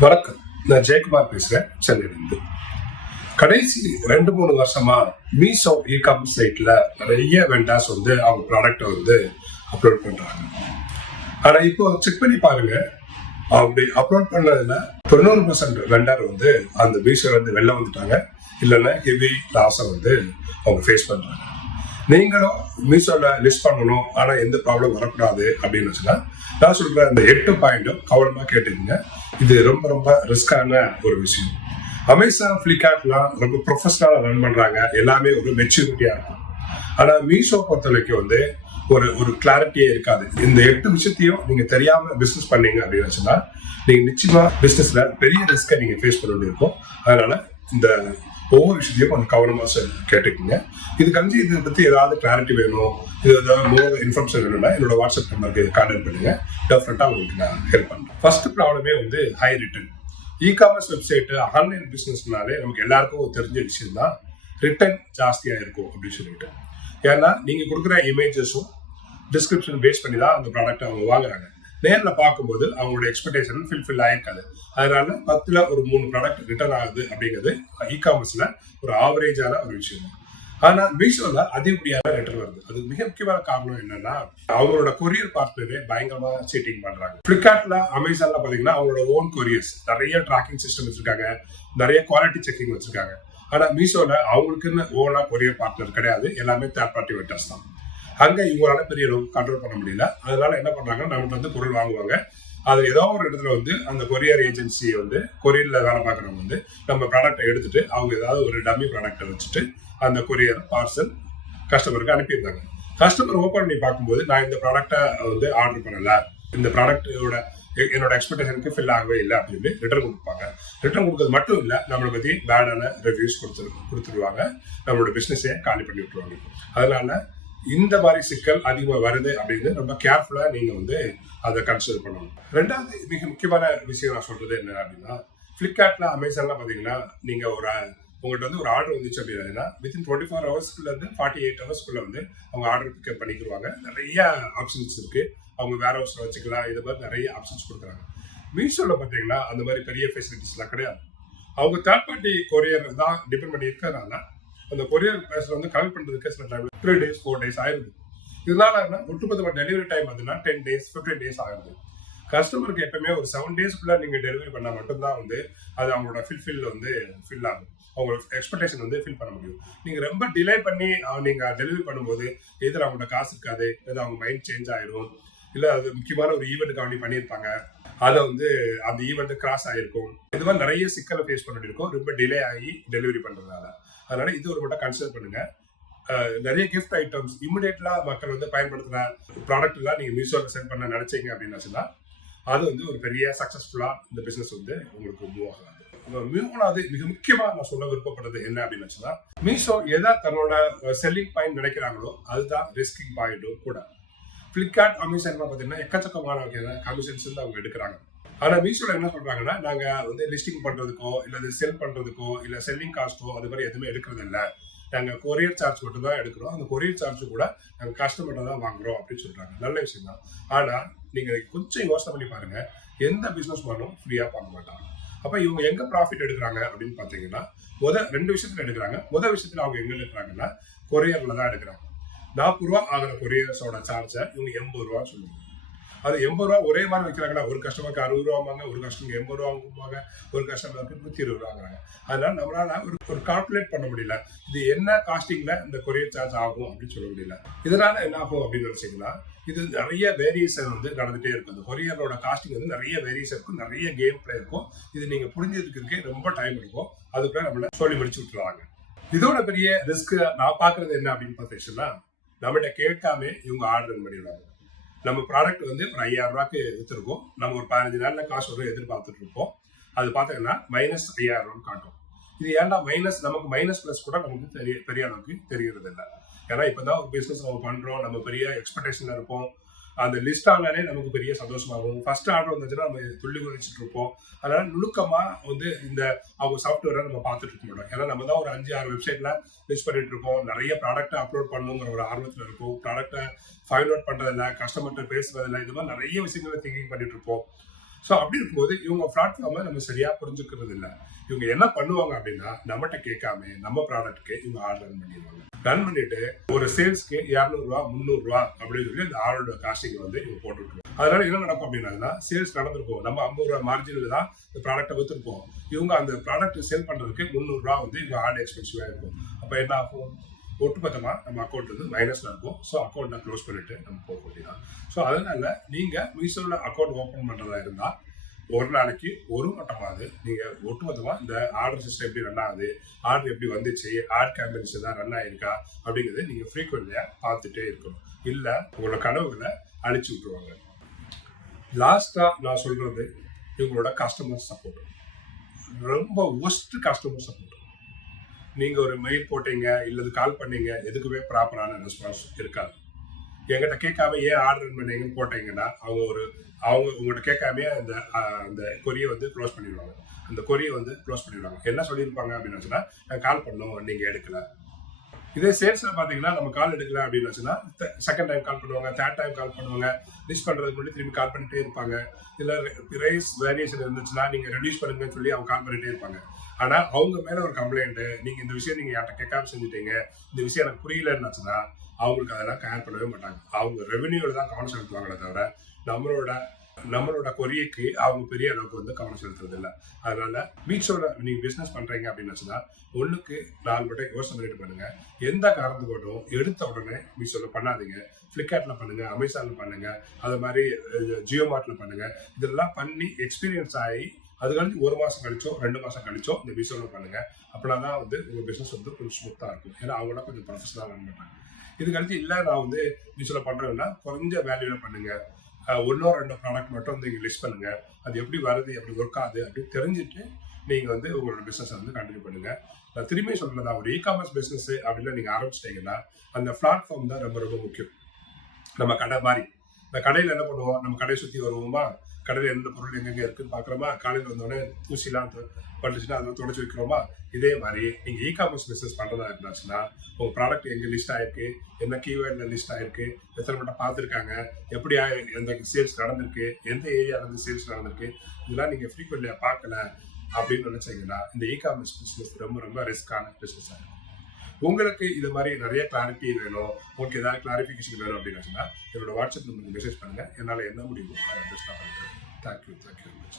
வணக்கம். நான் ஜெயக்குமார் பேசுறேன் சென்னையிலிருந்து. கடைசி ரெண்டு மூணு வருஷமா மீஷோ இ காமர்ஸ் சைட்ல நிறைய வெண்டாஸ் வந்து அவங்க ப்ராடக்ட்டை வந்து அப்லோட் பண்றாங்க. ஆனா இப்போ செக் பண்ணி பாருங்க. அப்படி அப்லோட் பண்ணதுல தொண்ணூறு பர்சன்ட் வெண்டார் வந்து அந்த மீஷோல இருந்து வெளில வந்துட்டாங்க. இல்லைன்னா ஹெவி லாஸை வந்து அவங்க ஃபேஸ் பண்றாங்க. நீங்களும் மீஷோவில் லிஸ்ட் பண்ணணும். ஆனா எந்த ப்ராப்ளம் வரக்கூடாது அப்படின்னு வச்சுன்னா நான் சொல்ற அந்த எட்டு பாயிண்ட்டும் கவனமா கேட்டுக்கங்க. இது ரொம்ப ரொம்ப ரிஸ்கான ஒரு விஷயம். அமேசான் ஃபிளிப்கார்ட்லாம் ரொம்ப ப்ரொஃபஷனலாக ரன் பண்றாங்க. எல்லாமே ஒரு மெச்சூரிட்டியா இருக்கும். ஆனா மீஷோ பொறுத்த வரைக்கும் வந்து ஒரு ஒரு கிளாரிட்டியே இருக்காது. இந்த எட்டு விஷயத்தையும் நீங்க தெரியாம பிசினஸ் பண்ணீங்க அப்படின்னு வச்சுன்னா நீங்க நிச்சயமா பிசினஸ்ல பெரிய ரிஸ்க்கை நீங்க ஃபேஸ் பண்ண வேண்டியிருக்கும். அதனால இந்த ஒவ்வொரு விஷயத்தையும் கொஞ்சம் கவனமா சார் கேட்டுக்கோங்க. இது கஞ்சி இதை பத்தி ஏதாவது கிளாரிட்டி வேணும் இது ஏதாவது மோர் இன்ஃபர்மேஷன் வேணும்னா என்னோட வாட்ஸ்அப் நம்பருக்கு கான்டாக்ட் பண்ணுங்க. டெஃபினட்டா உங்களுக்கு நான் ஹெல்ப் பண்றேன். ஃபர்ஸ்ட் ப்ராப்ளமே வந்து high return e commerce website online பிசினஸ்னாலே நமக்கு எல்லாருக்கும் தெரிஞ்ச விஷயம் தான் ரிட்டர்ன் ஜாஸ்தியா இருக்கும் அப்படின்னு சொல்லிட்டு. ஏன்னா நீங்க கொடுக்குற இமேஜஸும் டிஸ்கிரிப்ஷன் பேஸ் பண்ணி தான் அந்த ப்ராடக்ட் அவங்க வாங்குறாங்க. நேரில் பார்க்கும்போது அவங்களோட எக்ஸ்பெக்டேஷன் ஃபில்ஃபில் ஆயிருக்காது. அதனால பத்துல ஒரு மூணு ப்ராடக்ட் ரிட்டர்ன் ஆகுது அப்படிங்கிறது இ காமர்ஸ்ல ஒரு ஆவரேஜான ஒரு விஷயம். ஆனால் மீஷோல அதிகப்படியான ரிட்டர்ன் வருது. அது மிக முக்கியமான காரணம் என்னன்னா அவங்களோட கொரியர் பார்ட்னரே பயங்கரமா சீட்டிங் பண்றாங்க. பிளிப்கார்ட்ல அமேசான்ல பாத்தீங்கன்னா அவங்களோட ஓன் கொரியர்ஸ் நிறைய ட்ராக்கிங் சிஸ்டம் வச்சிருக்காங்க. நிறைய குவாலிட்டி செக்கிங் வச்சிருக்காங்க. ஆனா மீஷோல அவங்களுக்குன்னு ஓனா கொரியர் பார்ட்னர் கிடையாது. எல்லாமே தேர்ட் பார்ட்டி வெட்டர்ஸ் தான். அங்கே இவங்களால பெரிய அளவுக்கு கண்ட்ரோல் பண்ண முடியல. அதனால என்ன பண்றாங்க நம்மகிட்ட வந்து பொருள் வாங்குவாங்க. அது ஏதோ ஒரு இடத்துல வந்து அந்த கொரியர் ஏஜென்சியை வந்து கொரியரில் வேலை பார்க்குறவங்க வந்து நம்ம ப்ராடக்ட்டை எடுத்துட்டு அவங்க ஏதாவது ஒரு டம்மி ப்ராடக்ட்டை வச்சுட்டு அந்த கொரியர் பார்சல் கஸ்டமருக்கு அனுப்பியிருந்தாங்க. கஸ்டமர் ஓப்பன் பண்ணி பார்க்கும்போது நான் இந்த ப்ராடக்ட்டை வந்து ஆர்டர் பண்ணல. இந்த ப்ராடக்ட்டோட என்னோட எக்ஸ்பெக்டேஷனுக்கு ஃபில் ஆகவே இல்லை அப்படின்னு ரிட்டர்ன் கொடுப்பாங்க. ரிட்டர்ன் கொடுக்கறது மட்டும் இல்லை நம்மளை பற்றி பேடான ரிவ்யூஸ் கொடுத்துரு கொடுத்துருவாங்க. நம்மளோட பிஸ்னஸே காலி பண்ணி விட்டுருவாங்க. அதனால இந்த மாதிரி சிக்கல் அதிகமாக வருது அப்படின்னு ரொம்ப கேர்ஃபுல்லாக நீங்கள் வந்து அதை கன்சிடர் பண்ணணும். ரெண்டாவது மிக முக்கியமான விஷயம் நான் சொல்றது என்ன அப்படின்னா ஃப்ளிப்கார்ட்ல அமேசான்லாம் பார்த்தீங்கன்னா நீங்கள் ஒரு உங்கள்கிட்ட வந்து ஒரு ஆர்டர் வந்துச்சு அப்படின்னா வித்தின் டுவெண்ட்டி ஃபோர் ஹவர்ஸ்க்குள்ள இருந்து ஃபார்ட்டி எயிட் ஹவர்ஸ்க்குள்ள வந்து அவங்க ஆர்டர் பிக்கப் பண்ணிக்கிடுவாங்க நிறைய ஆப்ஷன்ஸ் இருக்கு. அவங்க வேற ஹவுஸ்ல வச்சுக்கலாம் இது மாதிரி நிறைய ஆப்ஷன்ஸ் கொடுக்குறாங்க. மீஷோவில் பார்த்தீங்கன்னா அந்த மாதிரி பெரிய ஃபெசிலிட்டிஸ்லாம் கிடையாது. அவங்க தேர்ட் பார்ட்டி கொரியர் தான் டிபெண்ட் பண்ணி இருக்கிறதுனால அந்த கொரியர் பேசுற வந்து கலெக்ட் பண்ணுறதுக்கு சில time three days four days ஆயிருது. இதனால என்ன? ஒட்டுமொத்த டெலிவரி டைம் பார்த்தீங்கன்னா டென் டேஸ் ஃபிஃப்டீன் டேஸ் ஆகுது. கஸ்டமருக்கு எப்பவுமே ஒரு செவன் டேஸ்க்குள்ள நீங்க டெலிவரி பண்ணா மட்டும்தான் வந்து அது அவங்களோட ஃபில்ஃபில் வந்து ஃபில் ஆகும். அவங்களோட எக்ஸ்பெக்டேஷன் வந்து ஃபில் பண்ண முடியும். நீங்க ரொம்ப டிலே பண்ணி அஹ், நீங்க டெலிவரி பண்ணும்போது எதில் அவங்களோட காசு இருக்காது எது அவங்க மைண்ட் சேஞ்ச் ஆயிரும் இல்ல அது முக்கியமான ஒரு ஈவெண்ட் கவனி பண்ணியிருப்பாங்க அதை வந்து அந்த ஈவெண்ட் கிராஸ் ஆயிருக்கும். இது மாதிரி நிறைய சிக்கலை ஃபேஸ் பண்ணிட்டு இருக்கோம். ரொம்ப டிலே ஆகி டெலிவரி பண்றதுனால. அதனால இது ஒரு மட்டும் கன்சிடர் பண்ணுங்க. நிறைய கிஃப்ட் ஐட்டம்ஸ் இமிடியேட்லா மக்கள் வந்து பயன்படுத்துற ப்ராடக்ட் எல்லாம் நீங்க மீஷோல சென்ட் பண்ண நினைச்சீங்க அப்படின்னு சொன்னா அது வந்து ஒரு பெரிய சக்சஸ்ஃபுல்லா இந்த பிசினஸ் வந்து உங்களுக்கு மூவ் ஆகாது. மூணாவது மிக முக்கியமா நான் சொல்ல விருப்பப்படுறது என்ன அப்படின்னு வச்சுன்னா மீஷோ எதா தன்னோட செல்லிங் பாயிண்ட் நினைக்கிறாங்களோ அதுதான் ரிஸ்கிங் பாயிண்ட்டும் கூட. ஃபிளிப்கார்ட் அமேசான் பார்த்தீங்கன்னா எக்கச்சக்கமான வகையான கமிஷன்ஸ் வந்து அவங்க எடுக்கிறாங்க. ஆனா மீஷோல என்ன சொல்றாங்கன்னா நாங்க வந்து லிஸ்டிங் பண்றதுக்கோ இல்ல செல் பண்றதுக்கோ இல்ல செல்லிங் காஸ்ட்டோ அது மாதிரி எதுவுமே எடுக்கிறது இல்ல நாங்க கொரியர் சார்ஜ் மட்டும் தான் எடுக்கிறோம். அந்த கொரியர் சார்ஜ் கூட நாங்க கஸ்டமர்கிட்ட தான் வாங்குறோம் அப்படின்னு சொல்றாங்க. நல்ல விஷயம் தான். ஆனா நீங்க கொஞ்சம் யோசனை பண்ணி பாருங்க. எந்த பிசினஸ் மேனும் ஃப்ரீயா பண்ண மாட்டாங்க. அப்ப இவங்க எங்க ப்ராஃபிட் எடுக்கிறாங்க அப்படின்னு பாத்தீங்கன்னா முத ரெண்டு விஷயத்துல எடுக்கிறாங்க. முத விஷயத்துல அவங்க எங்க எடுக்கிறாங்கன்னா கொரியர்ல தான் எடுக்கிறாங்க. நாற்பது ரூபா ஆகிற கொரியர்ஸோட சார்ஜை இவங்க எண்பது ரூபா சொல்லுவாங்க. அது எண்பது ரூபா ஒரே மாதிரி வைக்கிறாங்களா? ஒரு கஸ்டமருக்கு அறுபது ரூபா ஒரு கஸ்டமருக்கு எண்பது ரூபா வாங்குவாங்க ஒரு கஸ்டமருக்கு நூற்றி இருபது ரூபா வாங்குறாங்க. அதனால நம்மளால ஒரு ஒரு கால்குலேட் பண்ண முடியல. இது என்ன காஸ்டிங்ல இந்த கொரியர் சார்ஜ் ஆகும் அப்படின்னு சொல்ல முடியல. இதனால என்ன ஆகும் அப்படின்னு நினைச்சீங்கன்னா இது நிறைய வேரியேஷன் வந்து நடந்துகிட்டே இருக்கும். இந்த கொரியரோட காஸ்டிங் வந்து நிறைய வேரியேஷன் இருக்கும் நிறைய கேம் பிளே இருக்கும். இது நீங்கள் புரிஞ்சதுக்கு ரொம்ப டைம் எடுக்கும். அதுக்குள்ள நம்மள சொல்லி முடிச்சு விட்டுருவாங்க இதோட பெரிய ரிஸ்க் நான் பார்க்கறது என்ன அப்படின்னு பார்த்தீங்கன்னா நம்மகிட்ட கேட்காம இவங்க ஆர்டர் பண்ணிடுவாங்க நம்ம ப்ராடக்ட் வந்து ஒரு ஐயாயிரம் ரூபாய்க்கு வித்துருக்கோம். நம்ம ஒரு பதினஞ்சு நாளில் காசு வரும் எதிர்பார்த்துட்டு இருப்போம் அது பார்த்தீங்கன்னா மைனஸ் ஐயாயிரம் ரூபாய் காட்டும். இது ஏன்டா மைனஸ் நமக்கு மைனஸ் ப்ளஸ் கூட நமக்கு தெரிய பெரிய அளவுக்கு தெரிகிறது இல்லை ஏன்னா இப்பதான் ஒரு பிஸ்னஸ் நம்ம பண்றோம். நம்ம பெரிய எக்ஸ்பெக்டேஷன் இருப்போம். அந்த லிஸ்ட் ஆனாலே நமக்கு பெரிய சந்தோஷமாகும். ஃபர்ஸ்ட் ஆர்டர் வந்துச்சுன்னா நம்ம துள்ளி குதிச்சுட்டு இருப்போம். அதனால நுணுக்கமா வந்து இந்த அவங்க சாஃப்ட்வேரை நம்ம பார்த்துட்டு இருக்க மாட்டோம். ஏன்னா நம்ம தான் ஒரு அஞ்சு ஆறு வெப்சைட்ல லிஸ்ட் பண்ணிட்டு இருக்கோம். நிறைய ப்ராடக்ட்டை அப்லோட் பண்ணணுங்கிற ஒரு ஆர்வத்தில் இருக்கும். ப்ராடக்ட்டை ஃபைண்ட் அவுட் பண்றதில்ல கஸ்டமர்கிட்ட பேசுறதில்ல. இது மாதிரி நிறைய விஷயங்களை திங்கிங் பண்ணிட்டு இருப்போம். ஸோ அப்படி இருக்கும்போது இவங்க பிளாட்ஃபார்மை நம்ம சரியா புரிஞ்சுக்கிறது இல்லை. இவங்க என்ன பண்ணுவாங்க அப்படின்னா நம்மகிட்ட கேட்காம நம்ம ப்ராடக்ட்க்கு இவங்க ஆர்டர் ரன் பண்ணிடுவாங்க. ரன் பண்ணிட்டு ஒரு சேல்ஸ்க்கு இரநூறுவா முந்நூறுரூவா அப்படின்னு சொல்லி அந்த ஆளோட காஸ்டிங் வந்து இவங்க போட்டு விட்டுருவாங்க. அதனால என்ன நடக்கும் அப்படின்னா சேல்ஸ் நடந்திருக்கும். நம்ம ஐம்பது ரூபா மார்ஜினில் தான் இந்த ப்ராடக்ட்டை வித்துருப்போம். இவங்க அந்த ப்ராடக்ட் சேல் பண்ணுறதுக்கு முந்நூறுரூவா வந்து இவங்க ஆர்டர் எக்ஸ்பென்சிவாக இருக்கும். அப்போ என்ன ஆகும்? ஒட்டுமொத்தமா நம்ம அக்கௌண்ட் வந்து மைனஸ்ல இருக்கும். ஸோ அக்கௌண்ட்டை க்ளோஸ் பண்ணிட்டு நம்ம போக வேண்டியதான் ஸோ அதனால நீங்க மீசோவில் அக்கௌண்ட் ஓப்பன் பண்றதா இருந்தா ஒரு நாளைக்கு ஒரு மட்டமாவது நீங்க ஒட்டுமொத்தமா இந்த ஆர்டர் சிஸ்டம் எப்படி ரன் ஆகுது ஆர்டர் எப்படி வந்துச்சு ஆட் கேம்பெயின்ஸ் தான் ரன் ஆயிருக்கா அப்படிங்கறத நீங்க ஃப்ரீக்வெண்ட்லியா பார்த்துட்டே இருக்கணும். இல்ல உங்களோட கனவுகளை அழிச்சு விட்டுருவாங்க. லாஸ்டா நான் சொல்றது இவங்களோட கஸ்டமர் சப்போர்ட் ரொம்ப ஒஸ்ட் கஸ்டமர் சப்போர்ட் நீங்க ஒரு மெயில் போட்டீங்க இல்லது கால் பண்ணீங்க எதுக்குமே ப்ராப்பரான ரெஸ்பான்ஸ் இருக்காது. என்கிட்ட கேட்காம ஏன் ஆர்டர் பண்ணீங்கன்னு போட்டீங்கன்னா அவங்க ஒரு அவங்க உங்கள்கிட்ட கேட்காமே அந்த அந்த கொரியை வந்து க்ளோஸ் பண்ணிடுவாங்க. அந்த கொரியை வந்து க்ளோஸ் பண்ணிடுவாங்க. என்ன சொல்லியிருப்பாங்க அப்படின்னு வச்சுன்னா நான் கால் பண்ணோம் நீங்கள் எடுக்கல. இதே சேல்ஸ்ல பாத்தீங்கன்னா நம்ம கால் எடுக்கல அப்படின்னு வச்சுன்னா செகண்ட் டைம் கால் பண்ணுவாங்க தேர்ட் டைம் கால் பண்ணுவாங்க லிஸ்ட் பண்றதுக்கு முன்னாடி திரும்பி கால் பண்ணிட்டே இருப்பாங்க. இல்ல பிரைஸ் வேரியேஷன் இருந்துச்சுன்னா நீங்க ரெடியூஸ் பண்ணுங்கன்னு சொல்லி அவங்க கால் பண்ணிட்டே இருப்பாங்க. ஆனா அவங்க மேல ஒரு கம்ப்ளைண்ட் நீங்க இந்த விஷயம் நீங்க யார்கிட்ட கேட்காம செஞ்சுட்டீங்க இந்த விஷயம் எனக்கு புரியலன்னுச்சுன்னா அவங்களுக்கு அதெல்லாம் கேர் பண்ணவே மாட்டாங்க. அவங்க ரெவென்யூல தான் கவனம் செலுத்துவாங்களே தவிர நம்மளோட நம்மளோட கொரியைக்கு அவங்க பெரிய அளவுக்கு வந்து கவனம் செலுத்துறது இல்லை அதனால மீட்ஸோட நீங்க பிசினஸ் பண்றீங்க அப்படின்னு வச்சுன்னா ஒண்ணுக்கு நாலு மட்டும் யோசனை பண்ணிட்டு பண்ணுங்க. எந்த காரணத்து கொண்டும் எடுத்த உடனே மீஷோல பண்ணாதீங்க. ஃப்ளிப்கார்ட்ல பண்ணுங்க அமேசான்ல பண்ணுங்க அது மாதிரி ஜியோ மார்ட்ல பண்ணுங்க. இதெல்லாம் பண்ணி எக்ஸ்பீரியன்ஸ் ஆகி அது கழிச்சு ஒரு மாசம் கழிச்சோ ரெண்டு மாசம் கழிச்சோ இந்த மீஷோல பண்ணுங்க. அப்படின்னா தான் வந்து உங்க பிசினஸ் வந்து கொஞ்சம் ஸ்மூத்தா இருக்கும். ஏன்னா அவங்களாம் கொஞ்சம் ப்ரொஃபஷனலாக ரன் பண்ணுறாங்க இது கழிச்சு இல்லை நான் வந்து மியூச்சுவல் பண்றேன்னா குறைஞ்ச வேல்யூல பண்ணுங்க. ஒன்னோ ரெண்டோ ப்ராடக்ட் மட்டும் வந்து நீங்கள் லிஸ்ட் பண்ணுங்க. அது எப்படி வருது எப்படி ஒர்க் ஆகுது அப்படின்னு தெரிஞ்சுட்டு நீங்க வந்து உங்களோட பிசினஸ் வந்து கண்டினியூ பண்ணுங்க. நான் திரும்பி சொல்றதா ஒரு இ காமர்ஸ் பிசினஸ் அப்படின்னு நீங்க ஆரம்பிச்சிட்டீங்கன்னா அந்த பிளாட்ஃபார்ம் தான் ரொம்ப ரொம்ப முக்கியம். நம்ம கடை மாதிரி. இந்த கடையில் என்ன பண்ணுவோம்? நம்ம கடையை சுற்றி வருவோமா? கடையில் எந்த பொருள் எங்கெங்கே இருக்குன்னு பார்க்குறோமா? காலையில் வந்தோடனே தூசிலாம் தொ- பட்டுச்சுன்னா அதை தொடச்சி வைக்கிறோமா? இதே மாதிரி நீங்கள் இ காமர்ஸ் பிஸ்னஸ் பண்ணுறதா இருந்தாச்சுன்னா உங்கள் ப்ராடக்ட் எங்கே லிஸ்ட் ஆயிருக்கு? என்ன கீவேர்டில் லிஸ்ட் ஆயிருக்கு? எத்தனை மட்டும் பார்த்துருக்காங்க? எப்படி எந்த சேல்ஸ் நடந்திருக்கு? எந்த ஏரியாவிலேருந்து சேல்ஸ் நடந்திருக்கு? இதெல்லாம் நீங்கள் ஃப்ரீக்வெண்ட்லியாக பார்க்கல அப்படின்னு நினச்சிங்கன்னா இந்த இ காமர்ஸ் பிஸ்னஸ் ரொம்ப ரொம்ப ரிஸ்க்கான பிஸ்னஸ் ஆகும் உங்களுக்கு இது மாதிரி நிறைய கிளாரிட்டி வேணும். உங்களுக்கு ஏதாவது கிளாரிஃபிகேஷன் வேணும் அப்படின்னு சொன்னால் என்னோட வாட்ஸ்அப் நம்பருக்கு மெசேஜ் பண்ணுங்கள் என்னால் என்ன முடியுமோ அதை பெஸ்ட்டாக பண்ணுறேன் தேங்க்யூ தேங்க்யூ வெரி மச்